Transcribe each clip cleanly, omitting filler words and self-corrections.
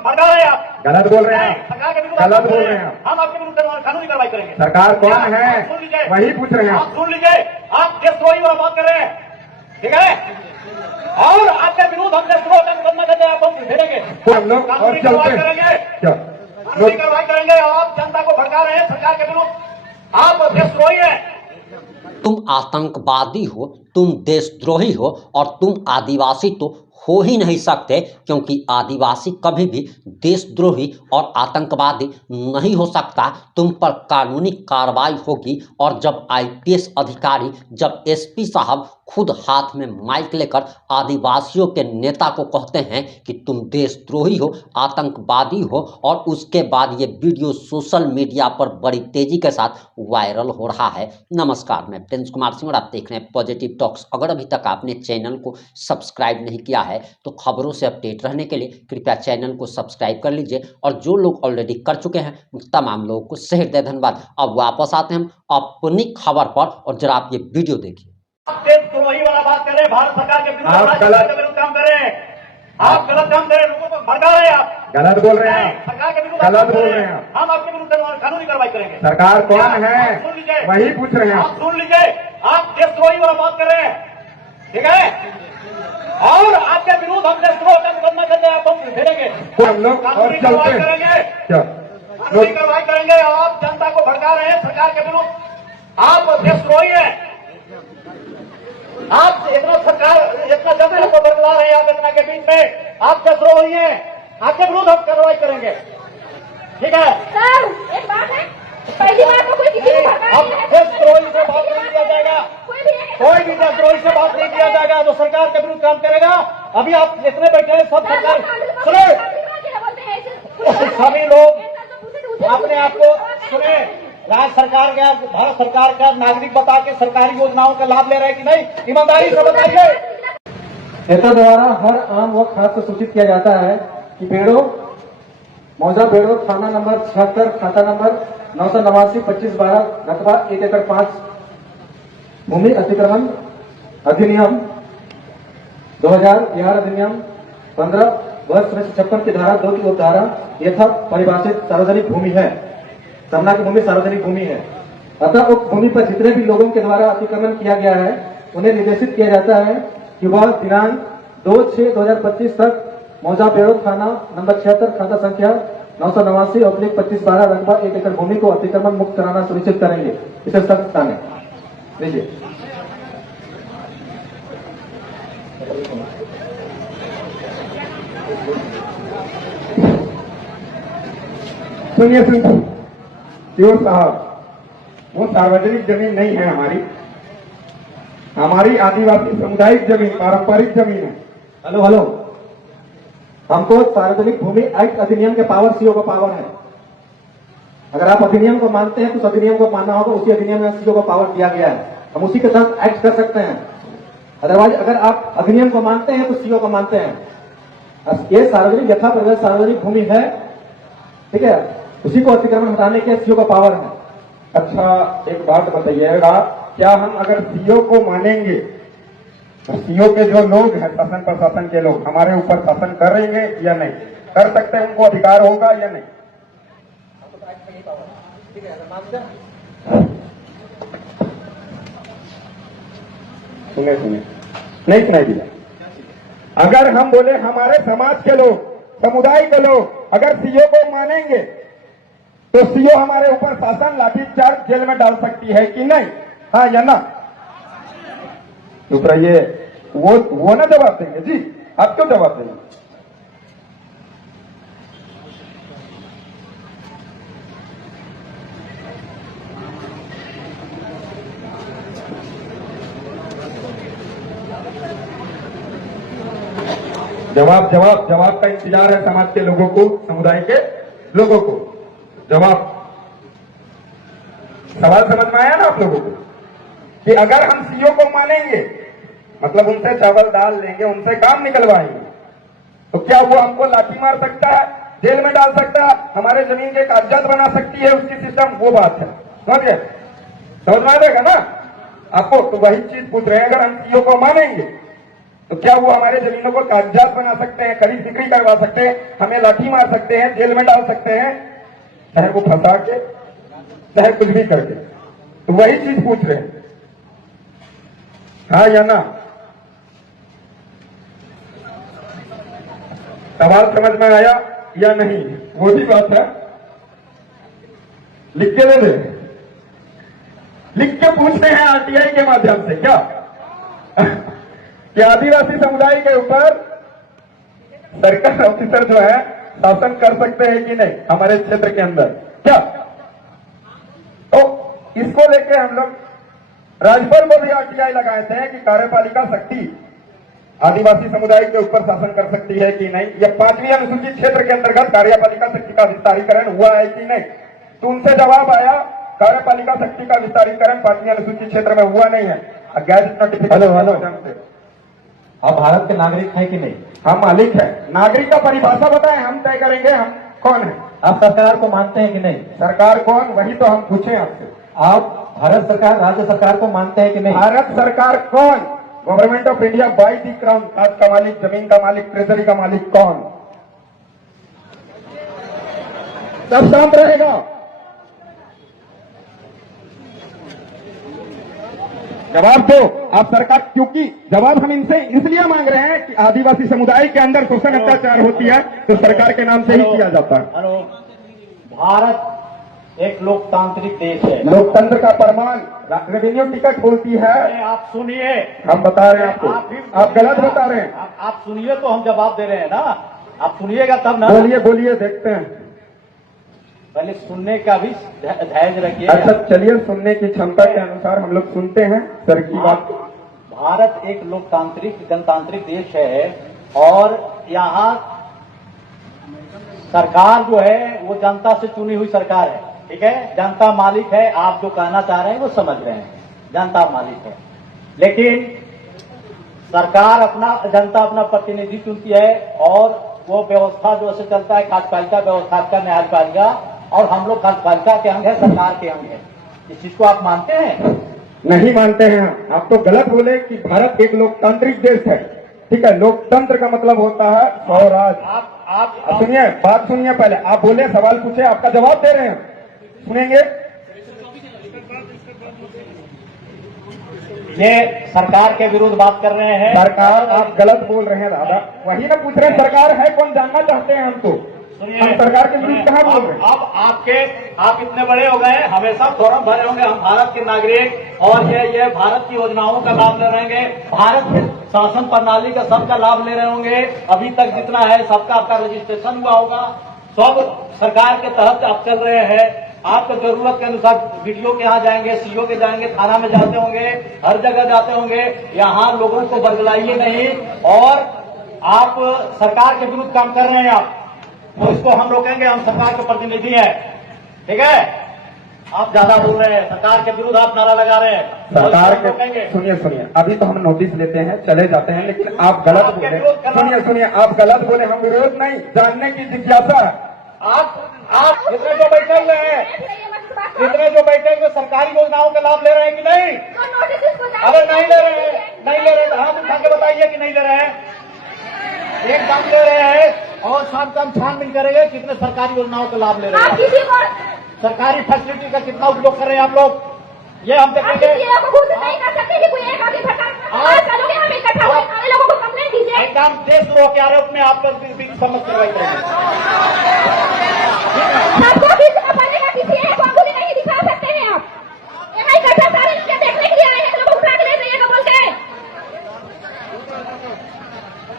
भड़का रहे हैं आप, गलत बोल रहे हैं, सरकार के विरुद्ध गलत बोल रहे हैं। हम आपके विरुद्ध कानूनी कार्रवाई करेंगे। सरकार कौन है सुन लीजिए, वही पूछ रहे हैं आप सुन लीजिए, आप देशद्रोही वाला बात कर रहे हैं, ठीक है, और आपके विरुद्ध हम देशद्रोह का मुकदमा करते हैं, आप हम भेजेंगे, हम लोग और कानूनी चलते कार्रवाई हैं करेंगे, क्या कानूनी कार्रवाई करेंगे। और आप जनता को भड़का रहे हैं सरकार के विरुद्ध, आप देशद्रोही हैं। तुम आतंकवादी हो, तुम देशद्रोही हो और तुम आदिवासी तो हो ही नहीं सकते, क्योंकि आदिवासी कभी भी देशद्रोही और आतंकवादी नहीं हो सकता। तुम पर कानूनी कार्रवाई होगी। और जब आईपीएस अधिकारी, जब एसपी साहब खुद हाथ में माइक लेकर आदिवासियों के नेता को कहते हैं कि तुम देशद्रोही हो, आतंकवादी हो, और उसके बाद ये वीडियो सोशल मीडिया पर बड़ी तेजी के साथ वायरल हो रहा है। नमस्कार, मैं प्रिंस कुमार सिंह और आप देख रहे हैं पॉजिटिव टॉक्स। अगर अभी तक आपने चैनल को सब्सक्राइब नहीं किया है तो खबरों से अपडेट रहने के लिए कृपया चैनल को सब्सक्राइब कर लीजिए, और जो लोग ऑलरेडी कर चुके हैं उन तमाम लोगों को शहर दे धन्यवाद। अब वापस आते हैं हम अपनी खबर पर, और जरा आप ये वीडियो देखिए। आप देशद्रोही वाला बात कर रहे हैं, भारत सरकार के विरुद्ध, राज्य सरकार के विरुद्ध काम कर रहे हैं, आप गलत काम कर रहे हैं, लोगों को भड़का रहे हैं आप, गलत बोल रहे हैं, सरकार के विरुद्ध गलत बोल रहे हैं। हम आपके विरुद्ध कानूनी कार्रवाई करेंगे। सरकार कौन है सुन लीजिए, वही पूछ रहे हैं आप सुन लीजिए, आप देशद्रोही वाला बात कर रहे हैं, ठीक है, और आपके विरुद्ध हम देशद्रोह का मुकदमा करते हैं, आप हम भेजेंगे, हम लोग और कानूनी चलते कार्रवाई हैं करेंगे, क्या कानूनी कार्रवाई करेंगे। और आप जनता को भड़का रहे हैं सरकार के विरुद्ध, आप देशद्रोही हैं, आप इतना सरकार, इतना जनता को बदला रहे हैं, आप इतना के बीच में आप देशद्रोही हैं, आपके विरुद्ध हम कार्रवाई करेंगे, ठीक है। सर, एक बात है, पहली बार को कोई किसी को भड़काया अब नहीं है। देशद्रोही से बात नहीं किया जाएगा, कोई भी देशद्रोही से बात नहीं किया जाएगा तो सरकार के विरुद्ध काम करेगा। अभी आप जितने बैठे हैं सब सरकार सुने, सभी लोग अपने आप को सुने, राज्य सरकार का, भारत सरकार का नागरिक बता के सरकारी योजनाओं का लाभ ले रहे हैं कि नहीं, ईमानदारी से बताइए। नेता द्वारा हर आम व खास को सूचित किया जाता है कि बेड़ो, मौजा बेड़ो, थाना नंबर 76, खाता नंबर 989-25-12, रकबा 1 एकड़ 5, भूमि अतिक्रमण अधिनियम 2011 अधिनियम 15 वर्ष 1956 की धारा 2 की उपधारा यथा परिभाषित सार्वजनिक भूमि है। सरना की भूमि सार्वजनिक भूमि है। अतः उक्त भूमि पर जितने भी लोगों के द्वारा अतिक्रमण किया गया है उन्हें निर्देशित किया जाता है कि वह दिनांक 2/6/2025 तक मौजा बेड़ो, थाना नंबर 76, खाता संख्या 989/25-12, रकबा 1 एकड़ भूमि को अतिक्रमण मुक्त कराना सुनिश्चित करेंगे। इसे सख्त माने लीजिए। सुनिए साहब, वो सार्वजनिक जमीन नहीं है हमारी आदिवासी सामुदायिक जमीन, पारंपरिक जमीन है। हेलो, हमको सार्वजनिक भूमि एक्ट अधिनियम के पावर, सीओ का पावर है। अगर आप अधिनियम को मानते हैं तो उस अधिनियम को मानना होगा, उसी अधिनियम में सीओ को पावर दिया गया है, हम उसी के साथ एक्ट कर सकते हैं। अदरवाइज अगर आप अधिनियम को मानते हैं तो सीओ को मानते हैं। ये सार्वजनिक, यथा परिवेश सार्वजनिक भूमि है, ठीक है, उसी को अतिक्रमण हटाने के सीओ का पावर है। अच्छा, एक बात बताइएगा, क्या हम अगर सीओ को मानेंगे तो सीओ के जो लोग हैं, शासन प्रशासन के लोग, हमारे ऊपर शासन करेंगे या नहीं कर सकते, उनको अधिकार होगा या नहीं? सुने नहीं सुनाई दिया। अगर हम बोले हमारे समाज के लोग, समुदाय के लोग अगर सीओ को मानेंगे तो सीओ हमारे ऊपर शासन, लाठीचार्ज, जेल में डाल सकती है कि नहीं? हाँ या ना? चुप रहिए, वो ना जवाब देंगे जी, आप क्यों जवाब देंगे? जवाब का इंतजार है समाज के लोगों को, समुदाय के लोगों को। जवाब, सवाल समझ में आया ना आप लोगों को? कि अगर हम सीओ को मानेंगे, मतलब उनसे चावल डाल लेंगे, उनसे काम निकलवाएंगे, तो क्या वो हमको लाठी मार सकता है, जेल में डाल सकता है, हमारे जमीन के कागजात बना सकती है उसकी सिस्टम? वो बात है, समझ गए? समझ में आ जाएगा ना आपको? तो वही चीज पूछ रहे हैं, अगर हम सीओ को मानेंगे तो क्या वो हमारे जमीनों को कागजात बना सकते हैं, खरीद बिक्री करवा सकते हैं, हमें लाठी मार सकते हैं, जेल में डाल सकते हैं, चाहे वो फंसा के, चाहे कुछ भी करके? तो वही चीज पूछ रहे हैं, हाँ या ना? सवाल समझ में आया या नहीं, वो भी बात है। लिख के दे दे, लिख के पूछते हैं आरटीआई के माध्यम से क्या कि आदिवासी समुदाय के ऊपर सरकार ऑफिसर जो है शासन कर सकते हैं कि नहीं हमारे क्षेत्र के अंदर, क्या? तो इसको लेके हम लोग राजभर को भी आरटीआई लगाए थे कि कार्यपालिका शक्ति आदिवासी समुदाय के ऊपर शासन कर सकती है कि नहीं, या 5वीं अनुसूचित क्षेत्र के अंतर्गत कार्यपालिका शक्ति का विस्तारीकरण हुआ है कि नहीं। तो उनसे जवाब आया कार्यपालिका शक्ति का विस्तारीकरण 5वीं अनुसूचित क्षेत्र में हुआ नहीं है। गैजेट नोटिफिकेशन से आप भारत के नागरिक हैं कि नहीं? हम मालिक है। नागरिक का परिभाषा बताएं, हम तय करेंगे हम कौन है। आप सरकार को मानते हैं कि नहीं? सरकार कौन, वही तो हम पूछे आपसे। आप भारत सरकार, राज्य सरकार को मानते हैं कि नहीं? भारत सरकार कौन? Government of India by the crown, ताज का मालिक, जमीन का मालिक, ट्रेजरी का मालिक कौन? सब शांत रहेगा। जवाब दो आप सरकार, क्योंकि जवाब हम इनसे इसलिए मांग रहे हैं कि आदिवासी समुदाय के अंदर शोषण अत्याचार होती है तो सरकार के नाम से ही किया जाता है। हेलो, भारत एक लोकतांत्रिक देश है। लोकतंत्र का प्रमाण रेवेन्यू टिकट बोलती है। आप सुनिए, हम बता रहे हैं आपको, आप गलत बता रहे हैं। आप सुनिए तो हम जवाब दे रहे हैं ना, आप सुनिएगा तब ना। बोलिए बोलिए, देखते हैं। पहले सुनने का भी धैर्य रखिए। अच्छा चलिए, सुनने की क्षमता के अनुसार हम लोग सुनते हैं सर की बात। भारत एक लोकतांत्रिक जनतांत्रिक देश है और यहाँ सरकार जो है वो जनता से चुनी हुई सरकार है, ठीक है। जनता मालिक है, आप जो कहना चाह रहे हैं वो समझ रहे हैं, जनता मालिक है। लेकिन सरकार अपना, जनता अपना प्रतिनिधि चुनती है और वो व्यवस्था जो ऐसे चलता है, कार्यपालिका व्यवस्था का, न्यायपालिका, और हम लोग कार्यपालिका के अंग है, सरकार के अंग है। इस चीज को आप मानते हैं? नहीं मानते हैं। आप तो गलत बोले कि भारत एक लोकतांत्रिक देश है, ठीक है। लोकतंत्र का मतलब होता है स्वराज। आप सुनिए, बात सुनिए, पहले आप बोले, सवाल पूछे, आपका जवाब दे रहे हैं, सुनेंगे। ये सरकार के विरुद्ध बात कर रहे हैं। सरकार, आप गलत बोल रहे हैं दादा, वही ना पूछ रहे हैं सरकार है कौन, जानना चाहते हैं हम तो। हम सरकार के विरुद्ध कहाँ बोल रहे हैं? अब आप इतने बड़े हो गए, हमेशा फॉर्म भरे होंगे, हम भारत के नागरिक और ये भारत की योजनाओं का लाभ ले रहे होंगे, भारत के शासन प्रणाली का सबका लाभ ले रहे होंगे। अभी तक जितना है सबका आपका रजिस्ट्रेशन हुआ होगा, सब सरकार के तहत आप चल रहे हैं। आपको जरूरत के अनुसार वीडियो के यहाँ जाएंगे, सीओ के जाएंगे, थाना में जाते होंगे, हर जगह जाते होंगे। यहाँ लोगों को बदलाइए नहीं, और आप सरकार के विरुद्ध काम कर रहे हैं आप, तो इसको हम लोग कहेंगे हम सरकार के प्रतिनिधि हैं, ठीक है। आप ज्यादा बोल रहे हैं, सरकार के विरुद्ध आप नारा लगा रहे हैं, सरकार के। सुनिए सुनिए, अभी तो हम नोटिस लेते हैं, चले जाते हैं, लेकिन आप गलत बोले। सुनिए सुनिए, आप गलत बोले, हम विरोध नहीं, जानने की जिज्ञासा है। आप इतने जो बैठे हुए हैं, इतने जो बैठे हुए सरकारी योजनाओं का लाभ ले रहे हैं कि नहीं? अगर नहीं ले रहे हैं, नहीं ले रहे तो हाथ उठा के बताइए कि नहीं ले रहे हैं। एकदम ले रहे हैं और शाम शाम छानबीन करेंगे कितने सरकारी योजनाओं का लाभ ले रहे हैं, सरकारी फैसिलिटी का कितना उपयोग कर रहे हैं आप लोग, ये हम देखेंगे। एकदम देशद्रोह के आरोप में आप लोग समझ करवाई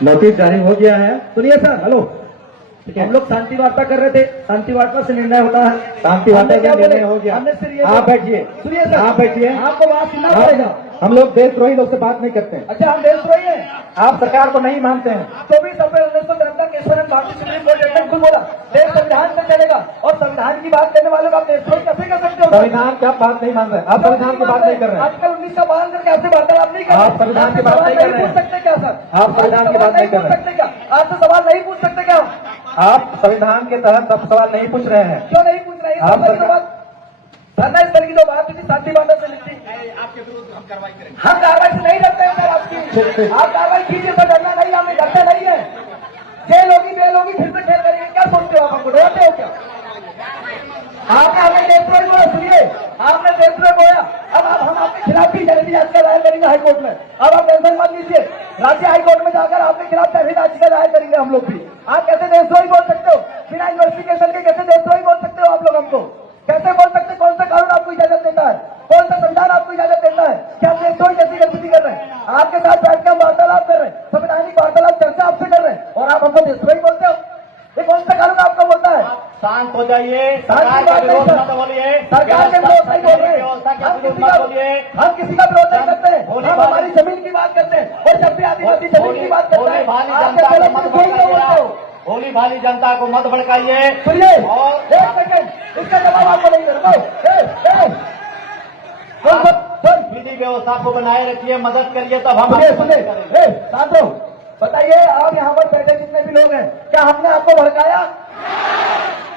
नोटिस जारी हो गया है। सुनिए सर, हेलो, हम लोग शांति वार्ता कर रहे थे, शांति वार्ता से निर्णय होता है। शांति वार्ता का निर्णय हो गया। आप बैठिए, सुनिए सर, आप बैठिए, आपको बात सुनना पड़ेगा। हम लोग देशद्रोही लोग से बात नहीं करते हैं। अच्छा, हम देशद्रोही हैं? आप सरकार को नहीं मानते हैं? 24 अप्रैल 1993 के ईश्वरन भारतीय सुप्रीम कोर्ट ने खुद बोला देश संविधान से चलेगा, और संविधान की बात करने वालों को आप देशद्रोही कैसे कर सकते हो? संविधान की आप बात नहीं मान रहे, आप संविधान की बात नहीं कर रहे हैं। आजकल 19 का पालन करके आपसे वार्तालाप नहीं कर रहे, आप संविधान की बात नहीं कर रहे हैं। पूछ सकते क्या सर? आप संविधान की बात नहीं कर सकते क्या? आपसे सवाल नहीं पूछ सकते क्या? आप संविधान के तहत सब सवाल नहीं पूछ रहे हैं। क्यों नहीं पूछ रहे हैं? वरना इस तरह की जो बात थी शांति बांधा से लिखती आपके विरुद्ध हम कार्रवाई करेंगे। हम कार्रवाई से नहीं डरते हैं सर आपकी। आप कार्रवाई कीजिए पर डरना नहीं, हमें डरते नहीं है। जेल होगी बेल होगी फिर से खेल करेंगे, क्या सोचते हो आप? हमको डरते हो क्या? आपने हमें देशद्रोही बोला, सुनिए आपने देशद्रोही बोला। अब हम आपके खिलाफ भी जनहित याचिका दायर करेंगे हाईकोर्ट में। अब आप टेंशन मत लीजिए, राज्य हाईकोर्ट में जाकर आपके खिलाफ जनहित याचिका दायर करेंगे हम लोग भी। आप कैसे देशद्रोही बोल सकते हो? बिना इन्वेस्टिगेशन के कैसे देशद्रोही बोल सकते हो आप लोग हमको? कैसे बोल सकते? कौन सा कानून आपको इजाजत देता है? कौन सा संविधान आपको इजाजत देता है कि आप देशद्रोही कैसी गतिविधि कर रहे हैं? आपके साथ बैठ के हम वार्तालाप कर रहे हैं, संवैधानिक वार्तालाप चर्चा आपसे कर रहे हैं और आप हमको देशद्रोही बोलते हो? ये कौन सा कानून आपको बोलता है? शांत हो जाइए, सरकार का विरोध मत बोलिए, सरकार के विरोध नहीं बोल रहे व्यवस्था के हम विरोध किसी मत का बोलिए। हम किसी का विरोध नहीं करते हैं, हम हमारी जमीन की बात करते हैं। और जब भी आदिवासी जमीन की बात करते हैं भाली आपके जनता पहले को मत कोई नहीं बोलते हो। भड़काइए, भोली भाली जनता को मत भड़काइए। सुनिए और एक सेकंड, इसका जवाब आपको नहीं करना। विधि व्यवस्था को बनाए रखिए, मदद करिए, तब हम सुनिए आपकी सुनिए मदद करेंगे। शांत रहो। बताइए आप यहाँ पर बैठे जितने भी लोग हैं, क्या हमने आपको भड़काया?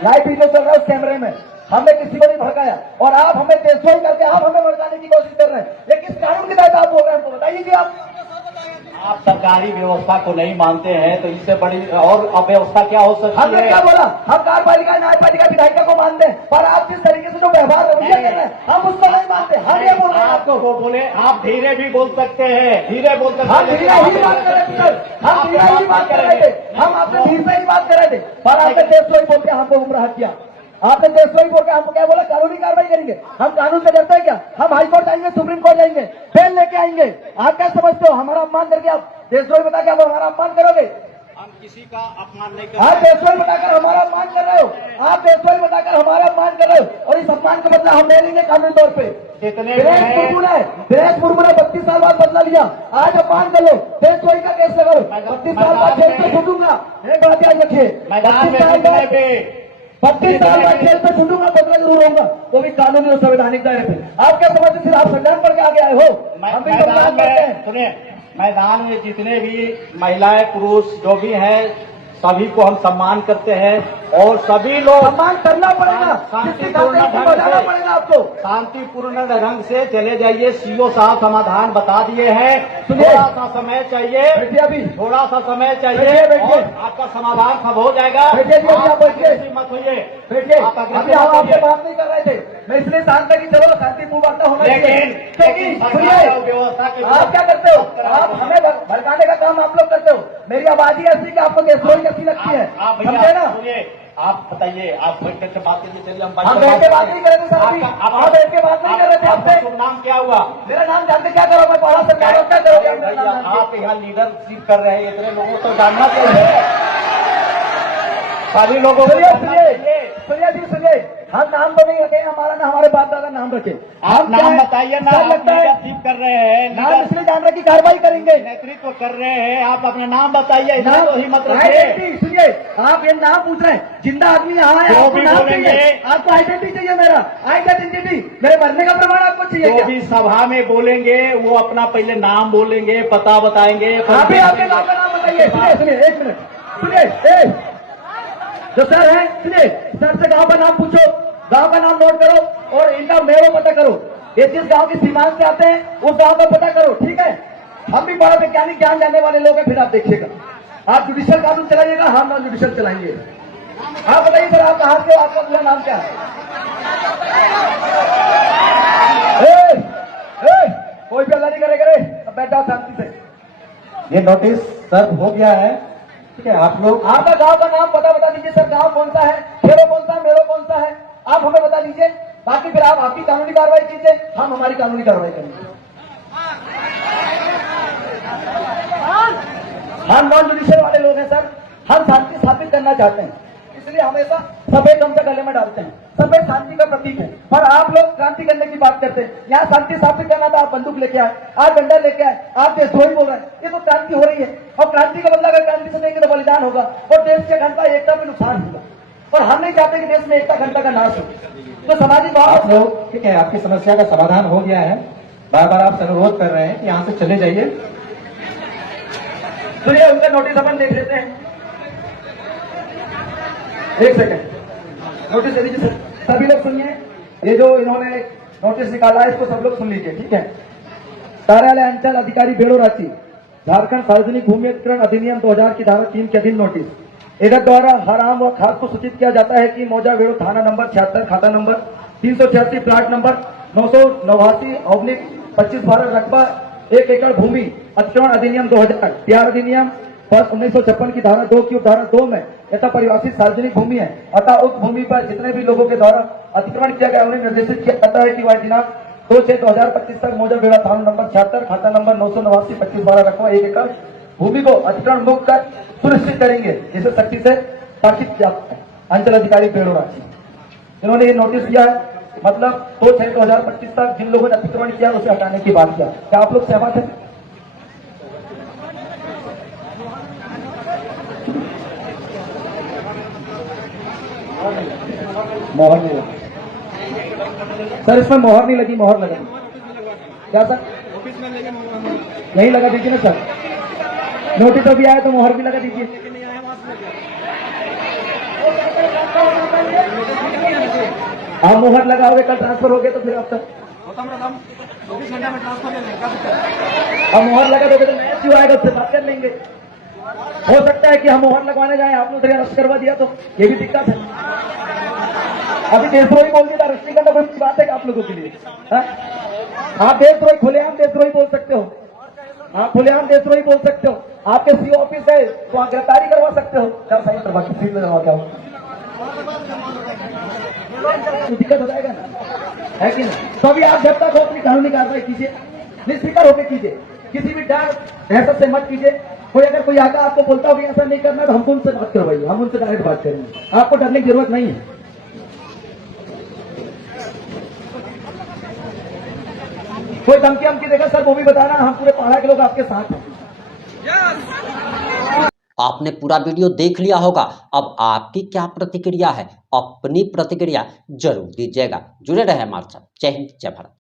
लाइव वीडियो चल रहा है उस कैमरे में, हमने किसी को नहीं भड़काया। और आप हमें देशद्रोही करके आप हमें भड़काने की कोशिश कर रहे हैं। ये किस कानून के तहत आप बोल रहे हैं हमको बताइए कि आप सरकारी व्यवस्था को नहीं मानते हैं तो इससे बड़ी और अव्यवस्था क्या हो सकती हमने है? क्या बोला? हम कार्यपालिका न्यायपालिका विधायिका को मानते हैं, पर आप जिस तरीके से जो व्यवहार रवैया कर रहे हैं हम उसको नहीं मानते। हम ये बोल रहे हैं आपको। आपको बोले आप धीरे भी बोल सकते हैं, धीरे बोल सकते हम धीरे ही बात कर रहे थे सर, हम धीरे ही बात कर रहे थे, हम आपसे धीरे से ही बात कर रहे थे। पर आपने देशद्रोही बोल के हमको गुमराह किया। आपने देशद्रोही बोल के हमको क्या बोला? कानूनी कार्रवाई करेंगे। हम कानून से डरते हैं क्या? हम हाईकोर्ट जाएंगे, सुप्रीम कोर्ट जाएंगे, बेल लेके आएंगे। आप क्या समझते हो? हमारा अपमान करके आप देशद्रोही बता के आप हमारा अपमान करोगे? हम किसी का अपमान नहीं आप करते। देशद्रोही बताकर हमारा अपमान कर रहे हो, आप देशद्रोही बताकर हमारा अपमान कर रहे हो और इस अपमान का बदला हम ले लेंगे कानूनी तौर पे। जितने दिनेश मुर्मू ने 32 साल बाद बदला लिया, आज अपमान कर लो, देशद्रोही का केस लगा लो, 32 साल बाद जेल पे छूटूंगा। एक बात याद रखिए, मैदान में 32 साल जितने बाद भी 32 साल बाद जेल पे छूटूंगा, बदला जरूर होगा, वो भी कानूनी और संवैधानिक दायरे पे। आप क्या समझते? सिर्फ आप संविधान पढ़ के आगे आए हो? हम भी संविधान मैदान पढ़ते हैं। में सुनिए, मैदान में जितने भी महिलाएं पुरुष जो भी हैं सभी को हम सम्मान करते हैं और सभी लोग सम्मान करना पड़ेगा, जिसकी खातिर आपको बजाना पड़ेगा आपको। शांतिपूर्ण ढंग से चले जाइए। सीओ साहब समाधान बता दिए हैं, सुनिए। थोड़ा सा समय चाहिए, बैठिए अभी, थोड़ा सा समय बैठिए, चाहिए बैठिए। और आपका समाधान सब हो जाएगा। बैठिए जी, अभी आप बैठिए। aggressive मत होइए, देखिए आप अभी aggressive हम मत आपसे होइए। बात नहीं कर रहे थे, मैं इसलिए शांत था कि चलो शांतिपूर्ण वार्ता होना चाहिए। लेकिन सुनिए, सरकार और व्यवस्था के आप क्या करते हो? आप हमें भड़काने का काम आप लोग करते हो। मेरी आवाज ही ऐसी कि आपको देशद्रोही कैसी लगती है, आप समझे भैया ना? सुनिए, आप बताइए, आप बैठ करके बात कीजिए। चलिए हम बैठ के बात नहीं कर रहे थे सर, अभी आप बैठ के बात नहीं कर रहे थे आपसे। शुभ नाम क्या हुआ? मेरा नाम जानते क्या करो? मैं पढ़ा सरकार क्या करोगे? आप मेरा नाम भैया, जान के? आप यहाँ लीडरशिप कर रहे हैं, इतने लोगों को जानना चाहिए, सभी लोगों को सुनिए जानना सुनिए चाहिए। सुनिए जी सुनिए, हम नाम तो नहीं रखे, हमारा ना हमारे बाप दादा नाम रखे। आप हम क्या नाम है? बताइए ना, सर आप लगता है लीडरशिप कर रहे हैं, नाम लीडर इसलिए जान रहे की कार्रवाई करेंगे। नेतृत्व कर रहे हैं, आप अपना नाम बताइए, इतना तो हिम्मत रखिए। आइडेंटिटी सुनिए, आप ये नाम पूछ रहे हैं, जिंदा आदमी यहाँ है, जो आपको भी नाम बोलेंगे। चाहिए, आपको आइडेंटिटी चाहिए। मेरा आइडेंटिटी, मेरे मरने का प्रमाण आपको चाहिए जो क्या? भी सभा में बोलेंगे वो अपना पहले नाम बोलेंगे, पता बताएंगे। आप ही आपके गाँव का नाम बताइए। सुनिए सुनिए, एक मिनट सुनिए, जो सर है सुनिए, सर से गाँव का नाम पूछो, गांव का नाम नोट करो और इनका मेल पता करो। ये जिस गांव की सीमांत से आते हैं उस गांव का पता करो, ठीक है? हम भी बड़ा वैज्ञानिक ज्ञान जानने वाले लोग हैं, फिर आप देखिएगा। आप जुडिशियल कानून चलाइएगा, हम नॉन जुडिशियल चलाएंगे। आप बताइए सर, आप कहाँ से हो? आपका पूरा नाम क्या है? कोई भी अल्लाह नहीं करे, अब बैठ जाओ शांति से। ये नोटिस सर्व हो गया है, ठीक है? आप लोग आपका गांव का नाम पता बता दीजिए सर, गांव कौन सा है, खेरो कौन सा है, मेरो कौन सा है, आप हमें बता दीजिए। बाकी फिर आप आपकी कानूनी कार्रवाई कीजिए, हम हमारी कानूनी कार्रवाई करेंगे। हम नॉन जुडिशियल वाले लोग हैं सर, हम शांति स्थापित करना चाहते हैं, इसलिए हमेशा सफेद गमछा गले में डालते हैं। सफेद शांति का प्रतीक है, पर आप लोग क्रांति करने की बात करते हैं। यहाँ शांति स्थापित करना था, आप बंदूक लेके आए, आप डंडा लेके आए, आप देशद्रोही बोल रहे हैं। ये तो क्रांति हो रही है, और क्रांति का बदला अगर क्रांति से देंगे तो बलिदान होगा और देश के अखंडता एकता में नुकसान होगा, और हम नहीं चाहते कि देश में एकता अखंडता का नाश हो। तो सामाजिक आप भाव लोग, ठीक है, आपकी समस्या का समाधान हो गया है। बार बार आप अनुरोध कर रहे हैं कि यहाँ से चले जाइए। सुनिए, उनका नोटिस अपन देख लेते हैं। एक सेकंड, नोटिस दे दीजिए सर, सभी लोग सुनिए, ये जो इन्होंने नोटिस निकाला है इसको सब लोग सुन लीजिए, ठीक है। कार्यालय अंचल अधिकारी बेड़ो रांची, झारखंड सार्वजनिक भूमि अधिग्रहण अधिनियम 2000 की धारा 3 के अधीन नोटिस। इधर द्वारा हर आम व खास को सूचित किया जाता है कि मौजा बेड़ो थाना नंबर 76, खाता नंबर 386, प्लाट नंबर 989/25/12 रकबा 1 एकड़ भूमि अतिक्रमण अधिनियम 2000 प्यार अधिनियम 1956 की धारा 2 की धारा 2 में यथा परिभाषित सार्वजनिक भूमि है। अतः उस भूमि पर जितने भी लोगों के द्वारा अतिक्रमण किया गया उन्हें निर्देशित किया जाता है कि वह दिनांक 2/6/2025 तक मौजा बेड़ा थाना नंबर 76, खाता नंबर 989/25/12 रकबा 1 एकड़ भूमि को अतिक्रमण मुक्त कर सुनिश्चित करेंगे। इसे सख्ती से ताकीद किया अंचल अधिकारी बेड़ो रांची। इन्होंने ये नोटिस दिया है, मतलब 2/6/2025 तक जिन लोगों ने अतिक्रमण किया उसे हटाने की बात किया। क्या आप लोग सहमत हैं? मोहर नहीं लगी सर, इसमें मोहर नहीं लगी, मोहर लगा क्या सर? यही लगा दीजिए ना सर, नोटिस अभी आया तो मोहर भी लगा दीजिए। आप मोहर लगाओगे कल ट्रांसफर हो गए तो फिर आप तक अब मोहर लगा दोगे तो नया क्यों आएगा, उससे बात कर लेंगे। हो सकता है कि हम मोहर लगवाने जाए, आप लोग अरेस्ट करवा दिया तो ये भी दिक्कत है। अभी देशद्रोही बोल दिया, अरेस्ट नहीं करना कोई बात है आप लोगों के लिए? आप देशद्रोही, खुलेआम देशद्रोही बोल सकते हो, आप खुलेआम देशद्रोही बोल सकते हो। आपके सीओ ऑफिस है तो आप गिरफ्तारी करवा सकते हो। क्या साइन करवा के सीट में करवा क्या तो दिक्कत हो जाएगा ना, है कि नहीं? तो अभी आप जब तक हो अपनी कानूनी कार्रवाई कीजिए, निष्फिक्र होकर कीजिए, किसी भी डर दहशत से मत कीजिए। कोई अगर कोई आकर आपको बोलता हो कि ऐसा नहीं करना तो हमको उनसे बात करवाइए, हम उनसे डायरेक्ट बात करेंगे, आपको डरने की जरूरत नहीं है। कोई धमकी हमकी देगा सर वो भी बताना, हम पूरे पहाड़ के लोग आपके साथ हैं। आपने पूरा वीडियो देख लिया होगा। अब आपकी क्या प्रतिक्रिया है? अपनी प्रतिक्रिया जरूर दीजिएगा। जुड़े रहे हमारे साथ। जय हिंद, जय भारत।